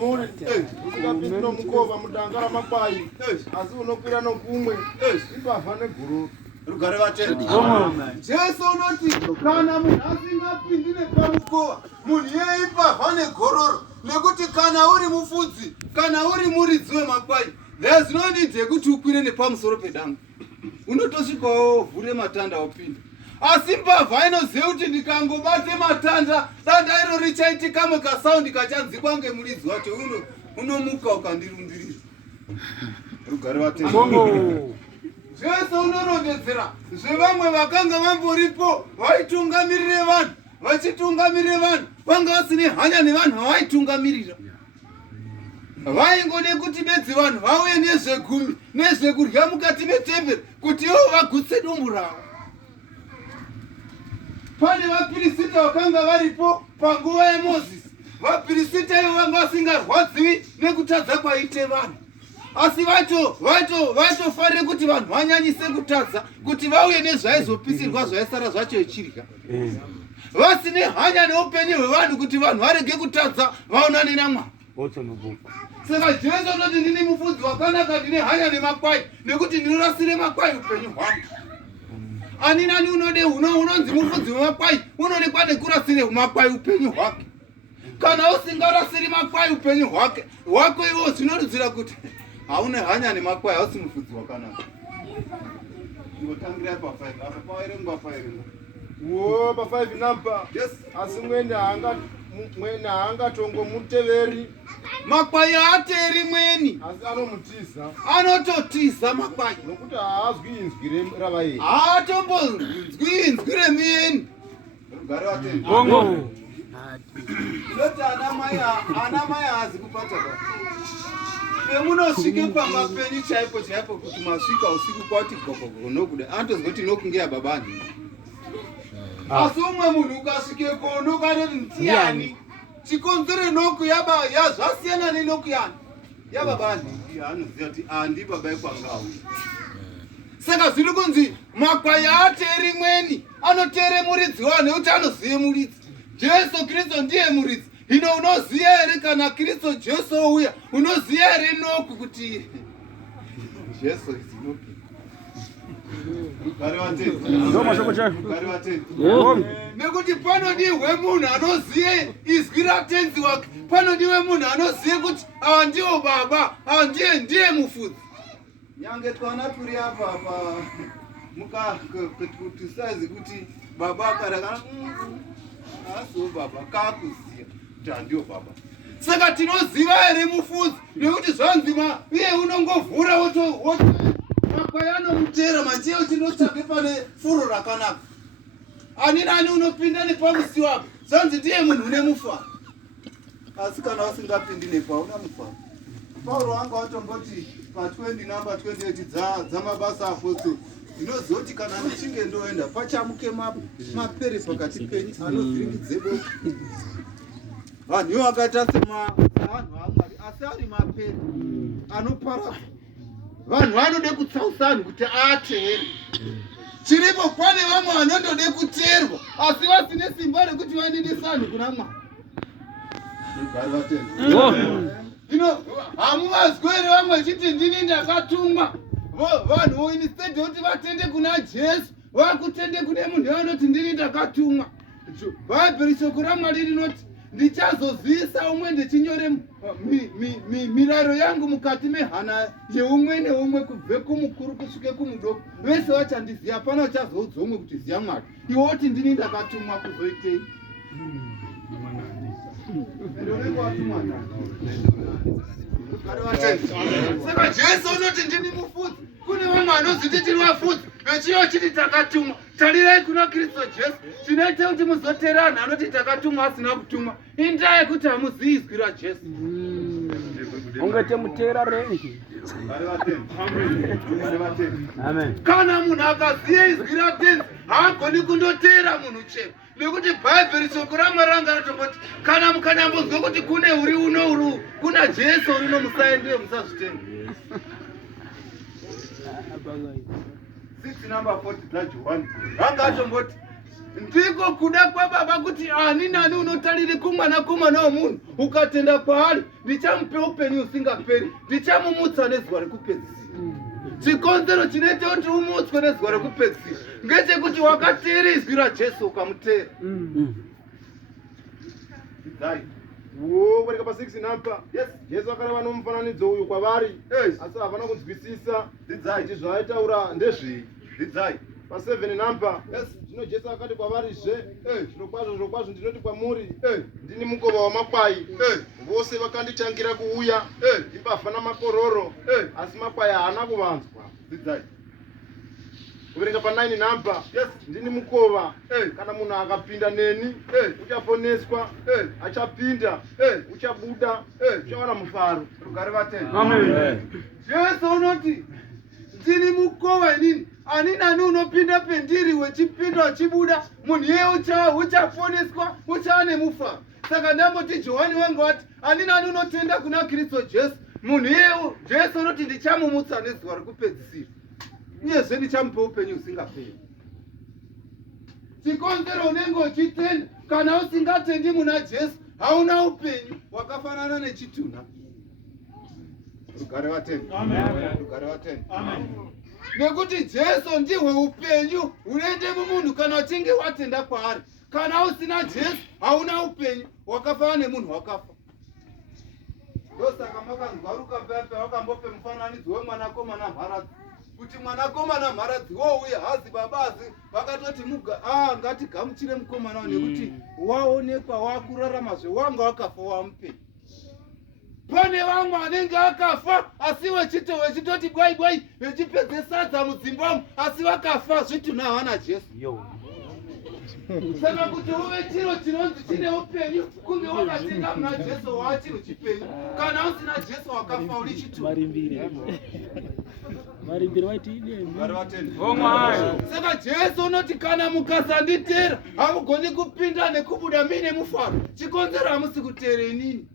Mamone, usingapindi nomukova mudangara makwai. Asi unokwira nokumwe. Ibavane guru. Rugare vatende. Jesu unoti kana munhu asingapindi nepamukova, munhu iyeye ibavane gororo. Nekuti kana uri mufudzi, kana uri muridzi wemakwai, there's no need yekuti ukwire nepamusoro pedanga. Unotosvikawo vhure matanda opinda. Asi mbavha inoziva kuti ndikangobate matanda, danda iro richaitika kamwe kasaundi kachanzikwa ngemuridzi wacho, unomuka ukandirundirira. Rugare vatende. Zvese unorondedzera zvevamwe vakanga vamboripo vaitungamirire vanhu, vachitungamirire vanhu, vanga vasine hanya nevanhu vavaitungamirira. Vaingode kuti bedzi vanhu vauye nezvegumi nezvekurya mukati metemberi kuti ivo vagutse dumbu ravo. Pane vapirisita vakanga varipo panguva yaMozisi. Vapirisita ivo vanga vasingarwadziwi nekutadza kwaite vanhu. Asi vaitofarire kuti vanhu vanyanyise kutadza kuti vauye nezvaizopisirwa zvaisara zvacho ichirya. Vasine hanya neupenyu hwevanhu kuti vanhu varege kutadza vaonane naMwari. Saka Jesu anoti ndini mufudzi wakanaka, ndine hanya nemakwai nekuti ndinorasire makwai upenyu hwangu. Ani nani unonzi mufudzi wemakwai unoonekwa nekurasire makwai upenyu hwake. Kana usingarasiri makwai upenyu hwake wako iwo zvinorudzira kuti haune hanya nemakwai, hausi mufudzi wakanaka. Ngotangira pa 5 apa pawerenga pa 5. Wo pa 5 namba. Yes. Asi mwene haangatongo muteveri. Makwai haateri mweni. Asi anomutiza. Anototiza makwai. Nokuti haazwi inzwi ravaeni. Haatombonzwi inzwi remuyeni. Rugare vatende. Bongo. Loti ana mai haazi kupata kwa. Pemunosvike pamba penyu chaipo kuti masvika usiku kwati gogogo nokuda anotozwa kuti nokunge yababani. Asi umwe munhu ukasvikepo nokanoti ndiani chikonzere noku yazvasiyana nenoku yani yababani, anoziva kuti andi baba ekwangawo. Saka zviri kunzi makwai haateri mweni, anotere muridzi wavo nekuti anozive muridzi. Jesu Kristu ndiye muridzi. Hino unoziva here kana Kristu Jesu ouya, unoziva here noku kuti Jesu is noku? Nekuti panodiwe munhu anozive izwi ratenzi wake, panodiwe munhu anozive kuti ava ndiwo baba, ava ndiye mufudzi. Nyange twana turi apa kuti sazi kuti baba akaraka asiwo baba kakuziva kuti handiwo baba. Saka tinoziva here mufudzi nekuti zvanzima iye unongovhura makwai anomutera manjeo chinotsvake pane furo rakanaka. Ani nani unopinda nepamusi wako zvanzi ndiye munhu une mufaro. Asi kana usingapindi nepa una mufaro. Pauro wanga watongoti pa 20 namba 28 dzamabasa apostoli, ndinoziva kuti kana ndichinge ndoenda pachamuke mapere pakati penyu anovhiringidze boka. Vanhu ivo vakaita sevanhu vaMwari asi ari mapere anoparadza. Vanhu vanode kutsausa vanhu kuti ateere. Chiripo pane vamwe vanondode kuteerwa asi vasine simba rekuti vanidise vanhu kuna Mwari. Hamuvazwi here vamwe vachiti ndini ndakatumwa. Vanhu instead yekuti vatende kuna Jesu vakutende kune munhu vanoti ndini ndakatumwa. Bhaibheri shoko raMwari rinoti ndichazozivisa umwe ndichinyore mirayiro yangu mukati mehana yeumwe neumwe kubve kumukuru kusvike kumudoko. Vese vachandiziva, hapana uchazoudzwa umwe kuti ziva Mwari. Iwe woti ndini ndakatumwa kuzoitei? Saka Jesu unoti ndini mufudzi. Kune vamwe vanozviti tiri vafudzi vechiyo chiti takatumwa. Tarirai kuna Kristu Jesu. Chinoita kuti muzotera vanhu anoti takatumwa asina kutumwa indaa yekuti hamuzivi izwi raJesu. Ungete mutera rengi. Amen. Kana munhu akaziva izwi ratenzi haagoni kundotera munhu chero. Nekuti Bhaibheri shoko raMwari ranga ratongoti kana mukanyambonzwa kuti kune uri uno kuna Jesu urino musaendeyo musazvitenga. 6 namba 40 dzaJohani vanga atomboti ndiko kuda kwababa kuti ani nani unotarire kumwanakomana womunhu ukatenda kwaari ndichamupe upenyu usingaperi, ndichamumutsa nezuva rekupedzisira. Chikonzero chinoita kuti umutswe nezuva rekupedzisira ngechekuti wakateera izwi raJesu ukamutera. Kuvereka pa 6 napa. Yes. Jesu akareva nomufananidzo uyu kwavari. Asi havana kunzwisisa. Ichi zvaitaura ndezvei. Pa 7 napa. Zvino Jesu akati kwavarizve, zvirokwazvo ndinoti kwamuri, ndini mukova wamakwai. Vose vakanditangira kuuya, imbavha namakororo, asi makwai haana kuvanzwa. Kuverenga pa 9 namba. Ndini mukova. Kana munhu akapinda neni uchaponeswa, achapinda, uchabuda, uchawana mufaro. Rugare vatende. Amen. Jesu unoti ndini mukova inini, ani nani unopinda pendiri wechipinda wachibuda, munhu yeye uchaponeswa, uchava nemufaro. Saka ndamboti Johani wangu wati ani nani unotenda kuna Kristu Jesu, munhu yeye Jesu unoti ndichamumutsa nezuva rekupedzisira, uyezve ndichamupa upenyu usingaperi. Chikonzero unenge uchitenda, kana usingatendi muna Jesu hauna upenyu, wakafanana nechitunha. Rugare vatende. Rugare vatende. Nekuti Jesu ndiwe upenyu unoende mumunhu kana uchinge watenda kwaari. Kana usina Jesu hauna upenyu, wakafanana nemunhu wakafa. Ndosaka makanzwa rukapepe wakambope mufananidzo wemwanakomana mharadzi, kuti mwanakomana mharadzi wouya hazi babazi vakatoti ngatigamuchire mukomana nekuti waonekwa wakuraramazve, wanga wakafa wamupe. Pane vamwe vanenge akafa asi wechitoti bwai bwai vechipedze sadza mudzimbamo asi vakafa zvitunha havana Jesu. Saka kuti uve chiro chinonzi chine upenyu kunge wakatenga muna Jesu wava chiro chipenyu. Kana usina Jesu wakafa uri chitunha. Marimbiri waiti ide. Saka Jesu unoti kana mukasanditeera hamugoni kupinda nekubuda mine mufaro. Chikonzero hamusi kuteera inini.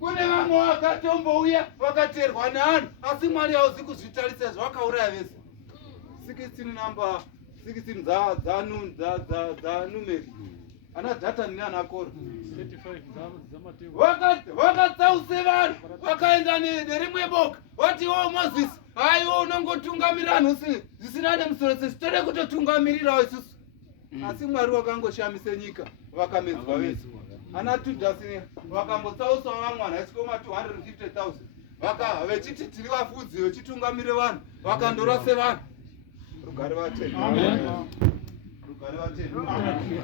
Kune vamwe vakatombouya vakateerwa nevanhu asi Mwari hauzi kuzvitarisa zvakauraya vese. 16 namba 16 dzaNumeri ana Dhatani neana Kora 35 vakatsause vanhu vakaenda nerimwe boka vati Mozisi aiwo unongotungamirira vanhu zvisina nemusoro sesi tode kutotungamirirawo isusu. Asi Mwari wakangoshamise nyika vakamedzwa vese. Ana Judhasi vakambotsausawo vamwe vanhu vaisvika 250,000 vechiti tiri vafudzi vechitungamire vanhu vakandora sevanhu. Rugare vatende. Rugare vatende.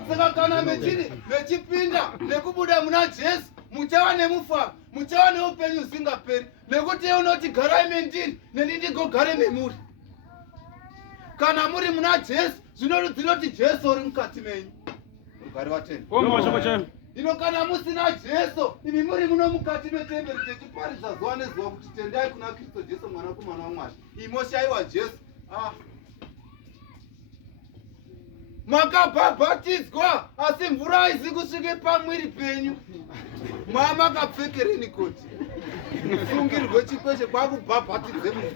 Saka kana mechipinda nekubuda muna Jesu muchava nemufaro, muchava neupenyu usingaperi, nekuti iye unoti garai mendiri neni ndigogare memuri. Kana muri muna Jesu zvinoti Jesu uri mukati menyu. Rugare vatende. Ino kana musina Jesu, imi muri muno mukati metemberi techiparidza zuva nezuva kuti tendai kuna Kristu Jesu mwanakomana waMwari. Imoshaiwa Jesu. Makabhabhatidzwa asi mvura haisi kusvike pamwiri penyu. Makapfekereni koti? Sungirwe chikweshe kwakubhabhatidze munhu.